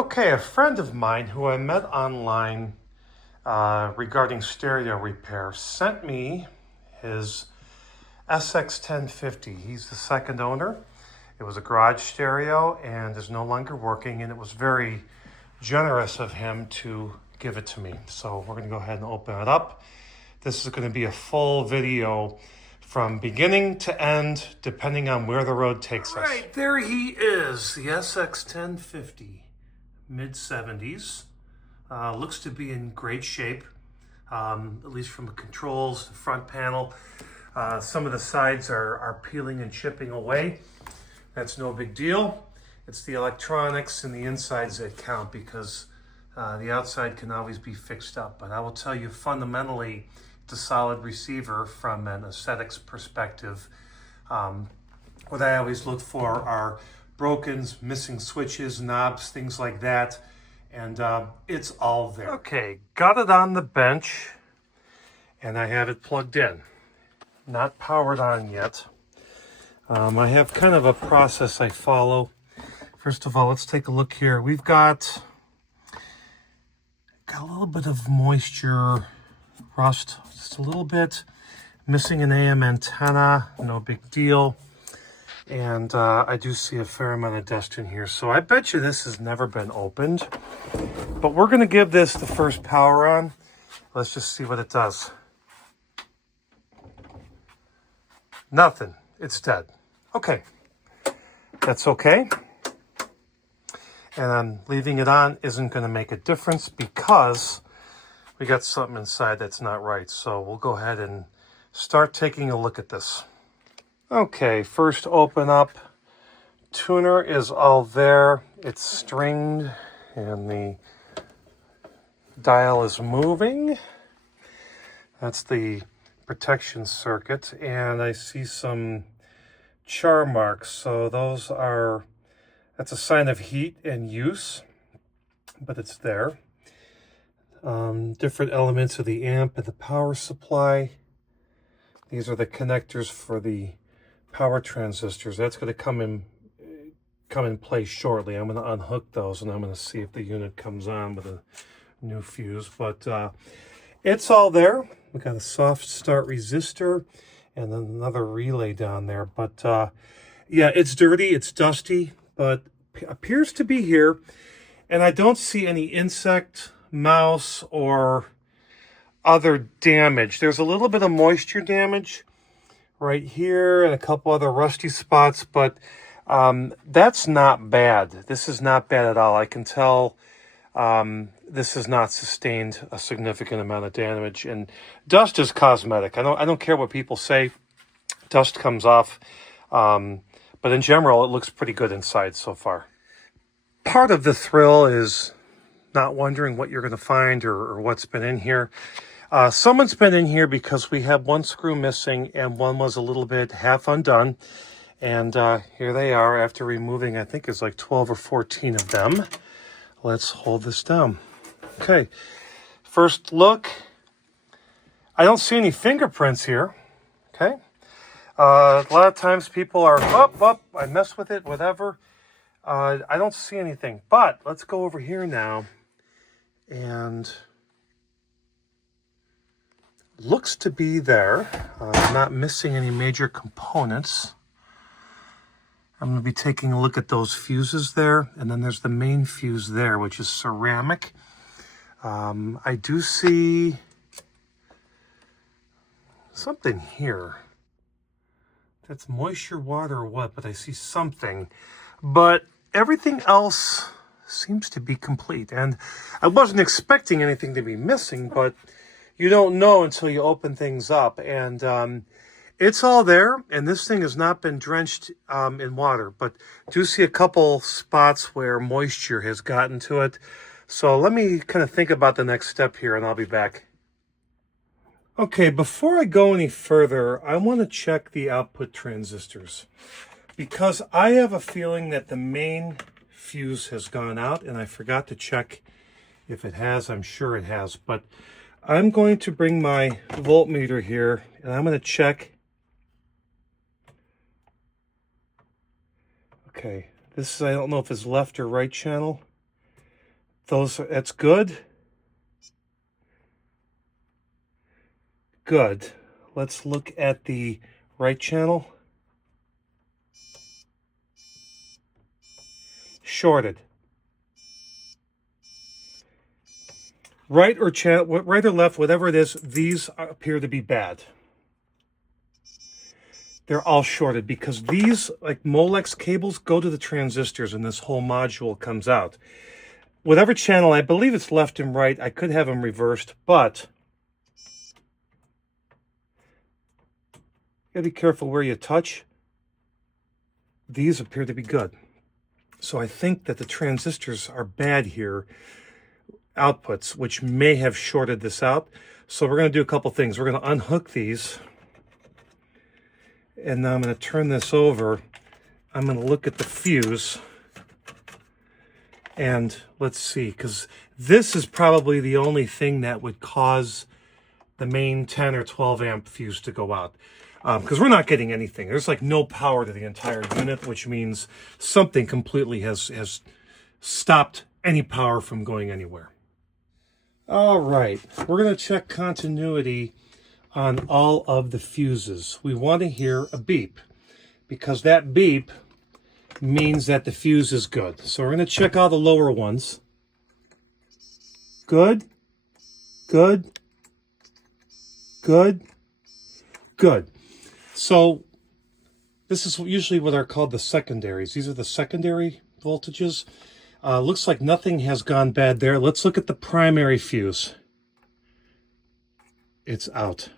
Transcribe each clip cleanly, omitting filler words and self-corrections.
Okay, a friend of mine who I met online regarding stereo repair sent me his SX-1050. He's the second owner. It was a garage stereo and is no longer working, and it was very generous of him to give it to me. So we're going to go ahead and open it up. This is going to be a full video from beginning to end, depending on where the road takes us. All right, there he is, the SX-1050. Mid-70s. Looks to be in great shape, at least from the controls, the front panel. Some of the sides are peeling and chipping away. That's no big deal. It's the electronics and the insides that count, because the outside can always be fixed up. But I will tell you, fundamentally, it's a solid receiver from an aesthetics perspective. What I always look for are brokens, missing switches, knobs, things like that, and it's all there. Okay, got it on the bench, and I have it plugged in. Not powered on yet. I have kind of a process I follow. First of all, let's take a look here. We've got a little bit of moisture, rust, just a little bit. Missing an AM antenna, no big deal. And I do see a fair amount of dust in here. So I bet you this has never been opened. But we're going to give this the first power on. Let's just see what it does. Nothing. It's dead. Okay. That's okay. And leaving it on isn't going to make a difference because we got something inside that's not right. So we'll go ahead and start taking a look at this. Okay, first open up. Tuner is all there. It's stringed and the dial is moving. That's the protection circuit, and I see some char marks. So that's a sign of heat and use, but it's there. Different elements of the amp and the power supply. These are the connectors for the power transistors. That's going to come in place shortly. I'm going to unhook those and I'm going to see if the unit comes on with a new fuse. But it's all there. We got a soft start resistor and then another relay down there. But yeah, it's dirty, it's dusty, but appears to be here. And I don't see any insect, mouse, or other damage. There's a little bit of moisture damage right here and a couple other rusty spots, but that's not bad. This is not bad at all. I can tell this has not sustained a significant amount of damage, and dust is cosmetic. I don't care what people say. Dust comes off, but in general, it looks pretty good inside so far. Part of the thrill is not wondering what you're going to find or what's been in here. Someone's been in here because we have one screw missing and one was a little bit half undone. And here they are after removing, I think it's like 12 or 14 of them. Let's hold this down. Okay, first look. I don't see any fingerprints here. Okay. A lot of times people are, I messed with it, whatever. I don't see anything, but let's go over here now. And looks to be there. Not missing any major components. I'm going to be taking a look at those fuses there. And then there's the main fuse there, which is ceramic. I do see something here. That's moisture, water, or what, but I see something. But everything else seems to be complete. And I wasn't expecting anything to be missing, but you don't know until you open things up. And it's all there, and this thing has not been drenched in water, but do see a couple spots where moisture has gotten to it. So let me kind of think about the next step here, and I'll be back. Okay, before I go any further, I want to check the output transistors, because I have a feeling that the main fuse has gone out, and I forgot to check if it has. I'm sure it has, but I'm going to bring my voltmeter here, and I'm going to check. Okay, this is, I don't know if it's left or right channel. That's good. Good. Let's look at the right channel. Shorted. Right or left, whatever it is, these appear to be bad. They're all shorted because these, like Molex cables, go to the transistors and this whole module comes out. Whatever channel, I believe it's left and right. I could have them reversed, but you gotta be careful where you touch. These appear to be good. So I think that the transistors are bad here, outputs, which may have shorted this out. So we're going to do a couple things. We're going to unhook these, and now I'm going to turn this over. I'm going to look at the fuse, and let's see, because this is probably the only thing that would cause the main 10 or 12 amp fuse to go out. Because we're not getting anything. There's like no power to the entire unit, which means something completely has stopped any power from going anywhere. All right, we're going to check continuity on all of the fuses. We want to hear a beep because that beep means that the fuse is good. So we're going to check all the lower ones. Good, good, good, good. So this is usually what are called the secondaries. These are the secondary voltages. Looks like nothing has gone bad there. Let's look at the primary fuse. It's out.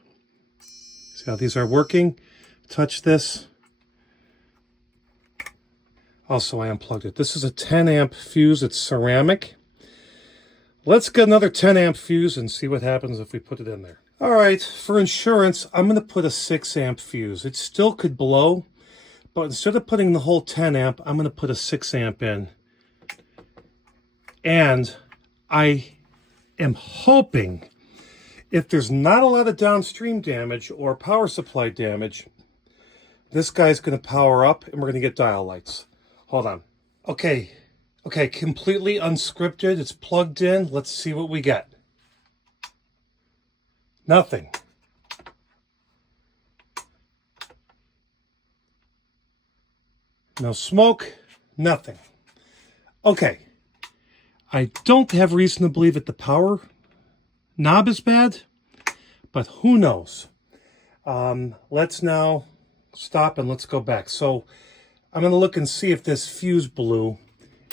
See how these are working? Touch this. Also, I unplugged it. This is a 10 amp fuse. It's ceramic. Let's get another 10 amp fuse and see what happens if we put it in there. All right, for insurance, I'm going to put a 6 amp fuse. It still could blow, but instead of putting the whole 10 amp, I'm going to put a 6 amp in. And I am hoping, if there's not a lot of downstream damage or power supply damage, this guy's going to power up and we're going to get dial lights. Hold on. Okay, completely unscripted. It's plugged in. Let's see what we get. Nothing. No smoke, nothing. Okay. I don't have reason to believe that the power knob is bad, but who knows? Let's now stop and let's go back. So I'm going to look and see if this fuse blew.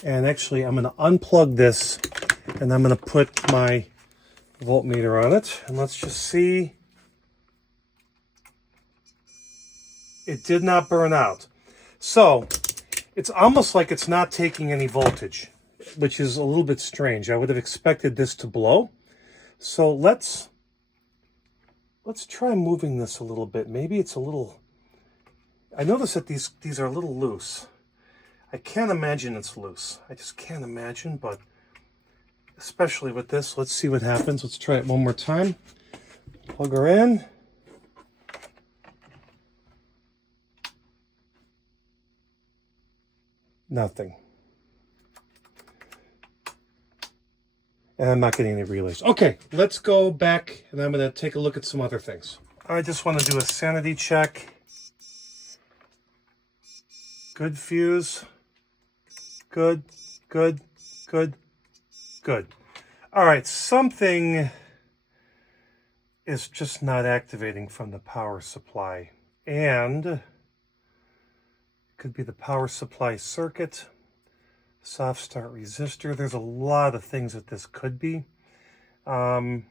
And actually, I'm going to unplug this and I'm going to put my voltmeter on it. And let's just see. It did not burn out. So it's almost like it's not taking any voltage, which is a little bit strange. I would have expected this to blow. So let's try moving this a little bit. Maybe it's a little... I notice that these are a little loose. I can't imagine it's loose. I just can't imagine, but especially with this, let's see what happens. Let's try it one more time. Plug her in. Nothing. And I'm not getting any relays. Okay, let's go back and I'm going to take a look at some other things. I just want to do a sanity check. Good fuse. Good, good, good, good. All right, something is just not activating from the power supply. And it could be the power supply circuit, soft start resistor. There's a lot of things that this could be. Okay,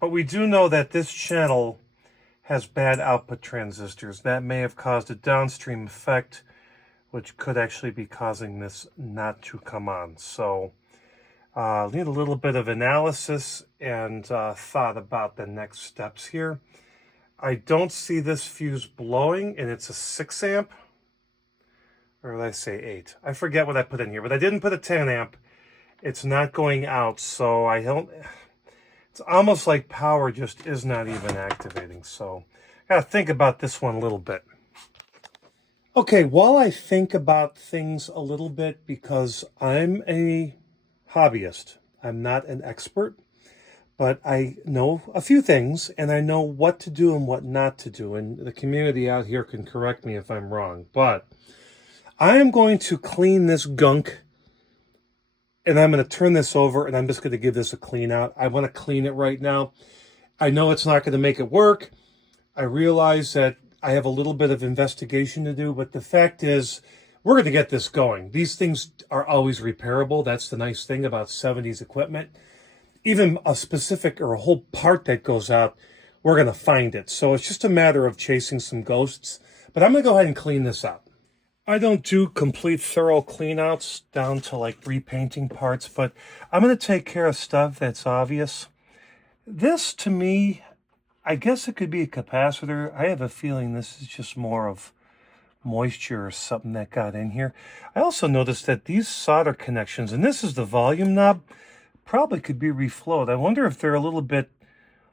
but we do know that this channel has bad output transistors. That may have caused a downstream effect, which could actually be causing this not to come on. So need a little bit of analysis and thought about the next steps here. I don't see this fuse blowing, and it's a 6 amp. Or did I say 8? I forget what I put in here, but I didn't put a 10 amp. It's not going out, so I don't... It's almost like power just is not even activating. So I got to think about this one a little bit. Okay, while I think about things a little bit, because I'm a hobbyist. I'm not an expert, but I know a few things, and I know what to do and what not to do. And the community out here can correct me if I'm wrong. But I am going to clean this gunk, and I'm going to turn this over, and I'm just going to give this a clean out. I want to clean it right now. I know it's not going to make it work. I realize that I have a little bit of investigation to do, but the fact is, we're going to get this going. These things are always repairable. That's the nice thing about 70s equipment. Even a specific or a whole part that goes out, we're going to find it. So it's just a matter of chasing some ghosts. But I'm going to go ahead and clean this out. I don't do complete thorough cleanouts down to like repainting parts, but I'm going to take care of stuff that's obvious. This, to me, I guess it could be a capacitor. I have a feeling this is just more of moisture or something that got in here. I also noticed that these solder connections, and this is the volume knob, probably could be reflowed. I wonder if they're a little bit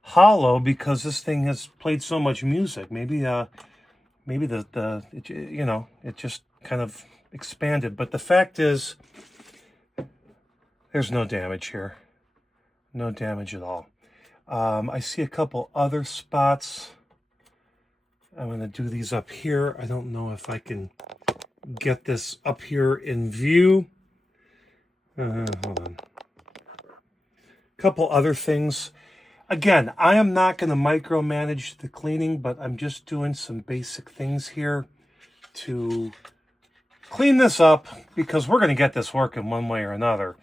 hollow because this thing has played so much music. Maybe it just kind of expanded. But the fact is, there's no damage here. No damage at all. I see a couple other spots. I'm going to do these up here. I don't know if I can get this up here in view. Hold on. Couple other things. Again, I am not going to micromanage the cleaning, but I'm just doing some basic things here to clean this up because we're going to get this working one way or another.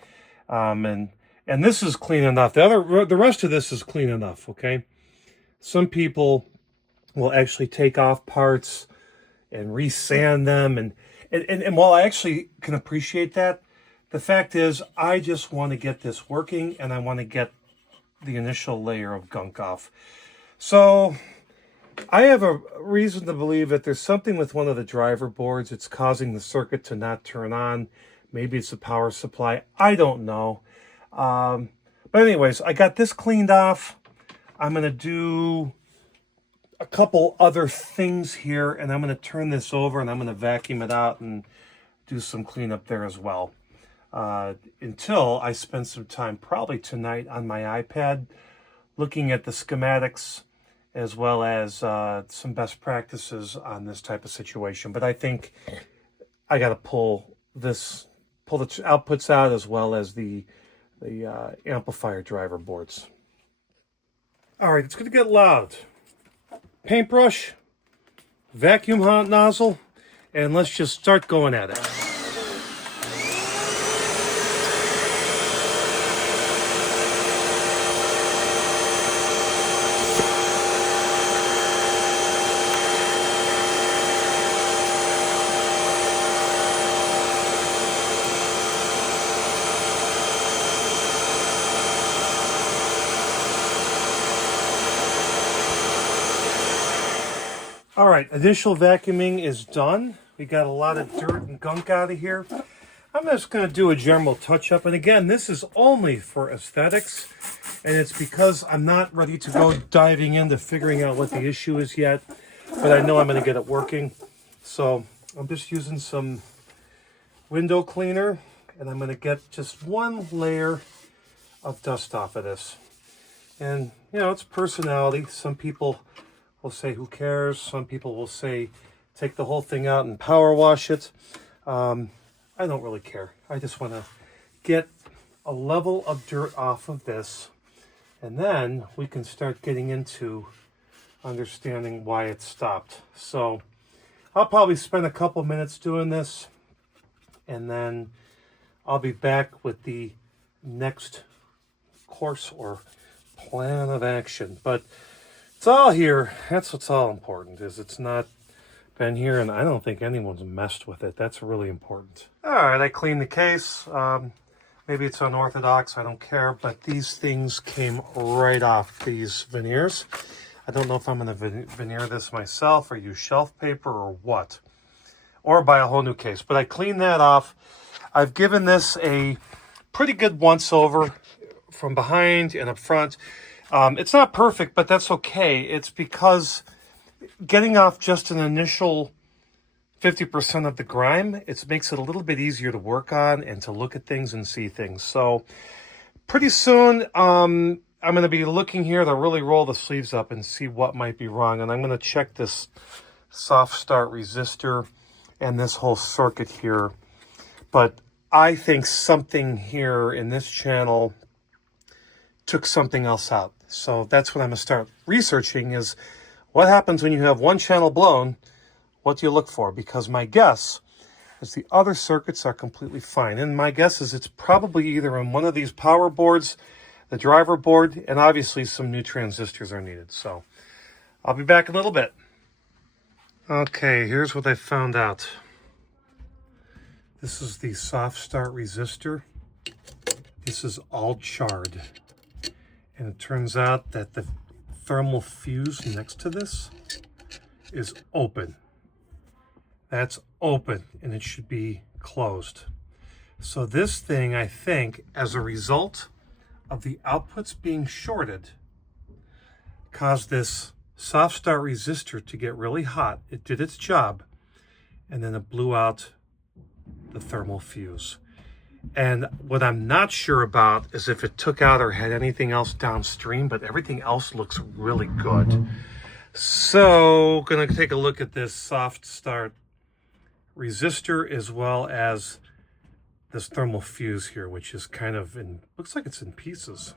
And this is clean enough. The rest of this is clean enough, okay? Some people will actually take off parts and resand them. And while I actually can appreciate that, the fact is I just want to get this working and I want to get the initial layer of gunk off. So I have a reason to believe that there's something with one of the driver boards. It's causing the circuit to not turn on. Maybe it's the power supply. I don't know. But anyways, I got this cleaned off. I'm going to do a couple other things here, and I'm going to turn this over, and I'm going to vacuum it out and do some cleanup there as well. Until I spend some time, probably tonight, on my iPad, looking at the schematics as well as some best practices on this type of situation. But I think I got to pull the outputs out as well as the amplifier driver boards. All right, it's going to get loud. Paintbrush, vacuum nozzle, and let's just start going at it. All right, initial vacuuming is done. We got a lot of dirt and gunk out of here. I'm just going to do a general touch-up. And again, this is only for aesthetics. And it's because I'm not ready to go diving into figuring out what the issue is yet. But I know I'm going to get it working. So I'm just using some window cleaner. And I'm going to get just one layer of dust off of this. And, you know, it's personality. Some people will say, who cares? Some people will say, take the whole thing out and power wash it. I don't really care. I just want to get a level of dirt off of this, and then we can start getting into understanding why it stopped. So I'll probably spend a couple minutes doing this, and then I'll be back with the next course or plan of action. But it's all here. That's what's all important, is it's not been here, and I don't think anyone's messed with it. That's really important. All right, I cleaned the case. Maybe it's unorthodox, I don't care, but these things came right off these veneers. I don't know if I'm going to veneer this myself or use shelf paper or what, or buy a whole new case, but I cleaned that off. I've given this a pretty good once over from behind and up front. It's not perfect, but that's okay. It's because getting off just an initial 50% of the grime. It makes it a little bit easier to work on and to look at things and see things. So pretty soon, I'm going to be looking here to really roll the sleeves up and see what might be wrong. And I'm going to check this soft start resistor and this whole circuit here. But I think something here in this channel took something else out. So that's what I'm going to start researching, is what happens when you have one channel blown. What do you look for? Because my guess is the other circuits are completely fine. And my guess is it's probably either in one of these power boards, the driver board, and obviously some new transistors are needed. So I'll be back in a little bit. Okay, here's what I found out. This is the soft start resistor. This is all charred. And it turns out that the thermal fuse next to this is open. That's open, and it should be closed. So this thing, I think, as a result of the outputs being shorted, caused this soft start resistor to get really hot. It did its job, and then it blew out the thermal fuse. And what I'm not sure about is if it took out or had anything else downstream, but everything else looks really good. So gonna take a look at this soft start resistor as well as this thermal fuse here, which is kind of in, looks like it's in pieces.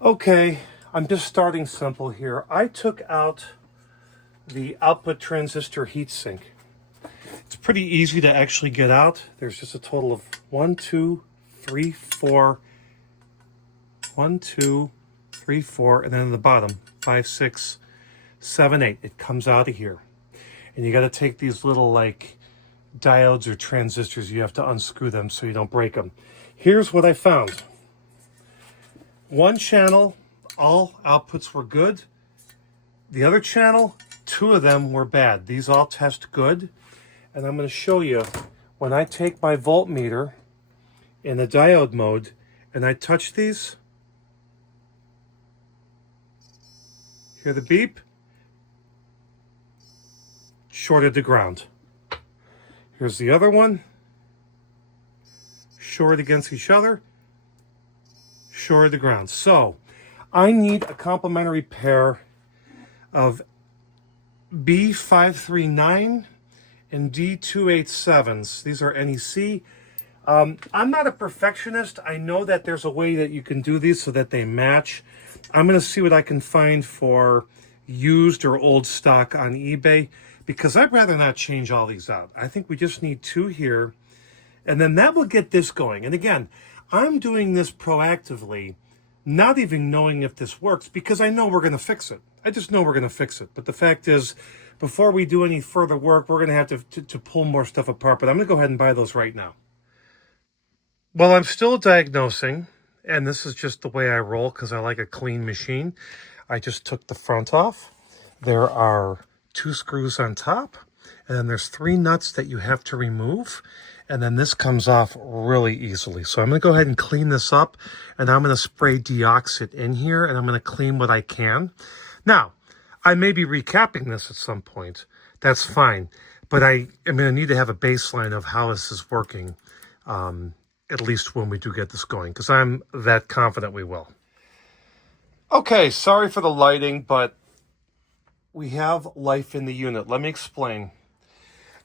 Okay, I'm just starting simple here. I took out the output transistor heatsink. It's pretty easy to actually get out. There's just a total of 1, 2, 3, 4, 1, 2, 3, 4, and then at the bottom, 5, 6, 7, 8. It comes out of here. And you got to take these little like diodes or transistors, you have to unscrew them so you don't break them. Here's what I found. One channel, all outputs were good. The other channel, 2 of them were bad. These all test good. And I'm going to show you when I take my voltmeter in the diode mode and I touch these. Hear the beep? Shorted to ground. Here's the other one. Shorted against each other. Shorted to ground. So I need a complementary pair of B539 and D287s. These are NEC. I'm not a perfectionist. I know that there's a way that you can do these so that they match. I'm going to see what I can find for used or old stock on eBay, because I'd rather not change all these out. I think we just need 2 here, and then that will get this going. And again, I'm doing this proactively, not even knowing if this works, because I know we're going to fix it. I just know we're going to fix it. But the fact is, before we do any further work, we're going to have to pull more stuff apart. But I'm going to go ahead and buy those right now. Well, I'm still diagnosing, and this is just the way I roll because I like a clean machine. I just took the front off. There are 2 screws on top, and then there's 3 nuts that you have to remove, and then this comes off really easily. So I'm going to go ahead and clean this up, and I'm going to spray deoxit in here, and I'm going to clean what I can. Now, I may be recapping this at some point. That's fine, but I am going to need to have a baseline of how this is working, at least when we do get this going, because I'm that confident we will. Okay, sorry for the lighting, but we have life in the unit. Let me explain.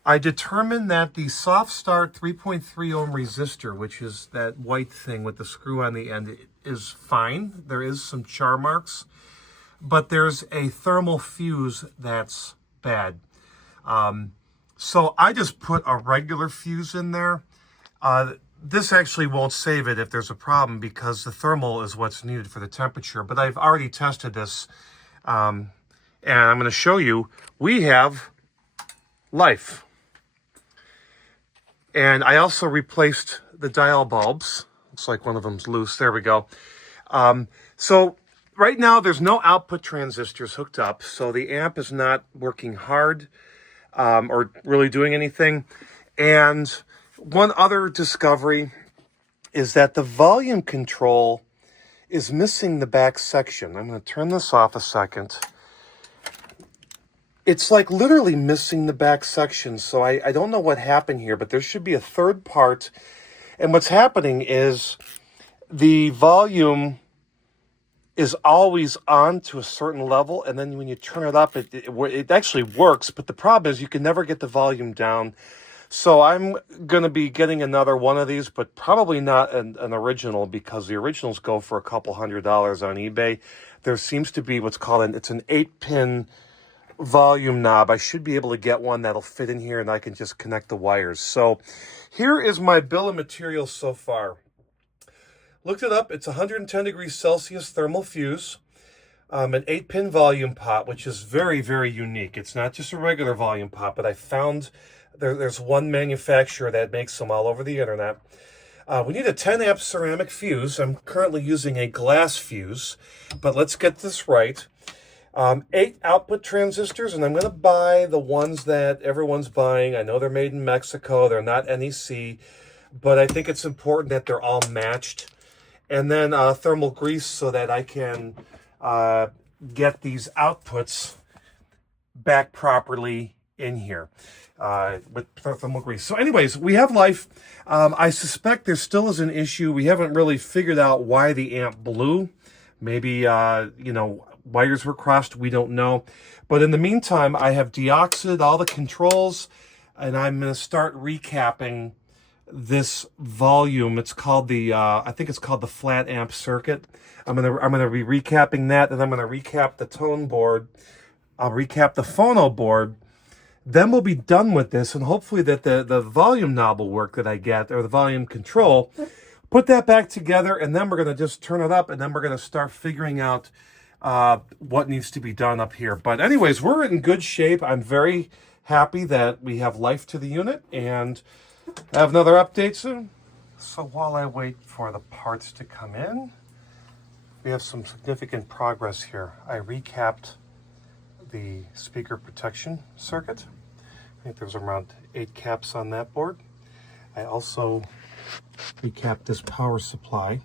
I determined that the soft start 3.3 ohm resistor, which is that white thing with the screw on the end, is fine. There is some char marks, but there's a thermal fuse that's bad. So I just put a regular fuse in there. This actually won't save it if there's a problem, because the thermal is what's needed for the temperature. But I've already tested this, and I'm going to show you. We have life. And I also replaced the dial bulbs. Looks like one of them's loose. There we go. So right now there's no output transistors hooked up, so the amp is not working hard or really doing anything. And one other discovery is that the volume control is missing the back section. I'm going to turn this off a second. it's like literally missing the back section. So I don't know what happened here, but there should be a third part. And what's happening is the volume is always on to a certain level, and then when you turn it up, it actually works, but the problem is you can never get the volume down. So I'm going to be getting another one of these, but probably not an original, because the originals go for a couple $100 on eBay. There seems to be what's called it's an 8-pin volume knob. I should be able to get one that'll fit in here, and I can just connect the wires. So here is my bill of materials so far. Looked it up. It's 110 degrees Celsius thermal fuse, an 8-pin volume pot, which is very, very unique. It's not just a regular volume pot, but I found there's one manufacturer that makes them all over the internet. We need a 10 amp ceramic fuse. I'm currently using a glass fuse, but let's get this right. 8 output transistors, and I'm going to buy the ones that everyone's buying. I know they're made in Mexico. They're not NEC, but I think it's important that they're all matched. And then thermal grease so that I can get these outputs back properly in here with thermal grease. So anyways, we have life. I suspect there still is an issue. We haven't really figured out why the amp blew. Maybe, wires were crossed. We don't know. But in the meantime, I have deoxided all the controls, and I'm going to start recapping this volume. It's called the I think it's called the flat amp circuit. I'm gonna be recapping that, and I'm gonna recap the tone board. I'll recap the phono board. Then we'll be done with this, and hopefully that the volume knob will work that I get, or the volume control. Put that back together, and then we're gonna just turn it up, and then we're gonna start figuring out what needs to be done up here. But anyways, we're in good shape. I'm very happy that we have life to the unit, and I have another update soon. So while I wait for the parts to come in, we have some significant progress here. I recapped the speaker protection circuit. I think there's around 8 caps on that board. I also recapped this power supply.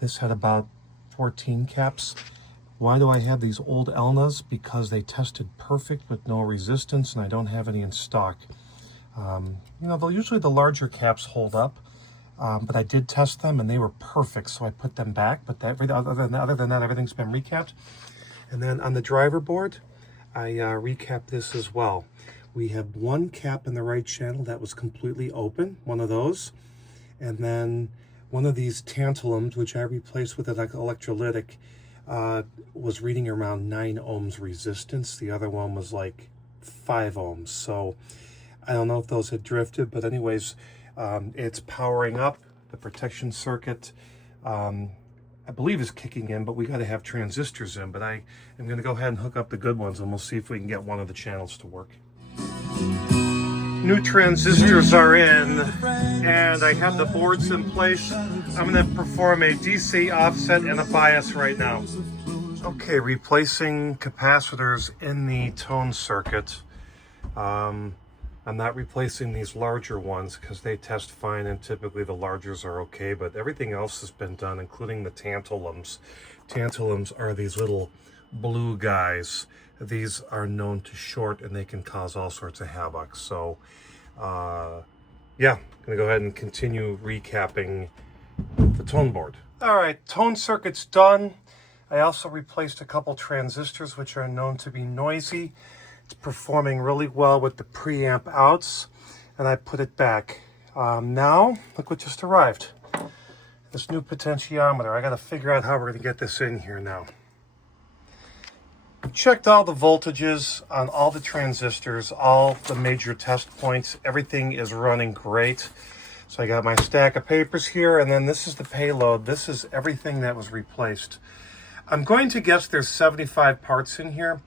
This had about 14 caps. Why do I have these old Elnas? Because they tested perfect with no resistance, and I don't have any in stock. Usually the larger caps hold up, but I did test them and they were perfect, so I put them back. But other than that, everything's been recapped. And then on the driver board, I recapped this as well. We have one cap in the right channel that was completely open, one of those. And then one of these tantalums, which I replaced with an electrolytic, was reading around 9 ohms resistance. The other one was like 5 ohms. So I don't know if those had drifted, but anyways, it's powering up. The protection circuit, I believe, is kicking in, but we got to have transistors in. But I am going to go ahead and hook up the good ones, and we'll see if we can get one of the channels to work. New transistors are in, and I have the boards in place. I'm going to perform a DC offset and a bias right now. Okay, replacing capacitors in the tone circuit. I'm not replacing these larger ones because they test fine, and typically the largers are okay, but everything else has been done, including the tantalums. Tantalums are these little blue guys. These are known to short, and they can cause all sorts of havoc. So, yeah, I'm gonna go ahead and continue recapping the tone board. All right, tone circuit's done. I also replaced a couple transistors, which are known to be noisy. It's performing really well with the preamp outs, and I put it back. Now, look what just arrived. This new potentiometer. I got to figure out how we're going to get this in here now. Checked all the voltages on all the transistors, all the major test points. Everything is running great. So I got my stack of papers here, and then this is the payload. This is everything that was replaced. I'm going to guess there's 75 parts in here.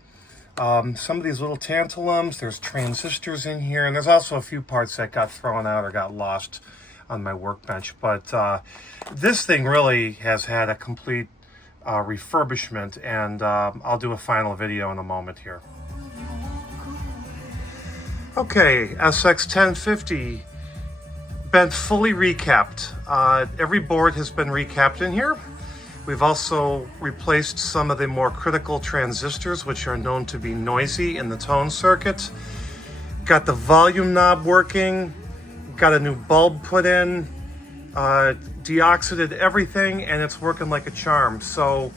Some of these little tantalums, there's transistors in here, and there's also a few parts that got thrown out or got lost on my workbench. But this thing really has had a complete refurbishment, and I'll do a final video in a moment here. Okay, SX-1050, been fully recapped. Every board has been recapped in here. We've also replaced some of the more critical transistors, which are known to be noisy in the tone circuit. Got the volume knob working, got a new bulb put in, deoxided everything, and it's working like a charm. So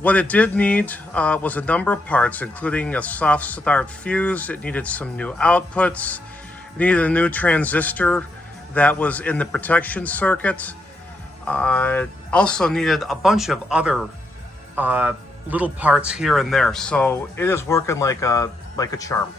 what it did need was a number of parts, including a soft start fuse. It needed some new outputs. It needed a new transistor that was in the protection circuit. Also needed a bunch of other little parts here and there. So it is working like a charm.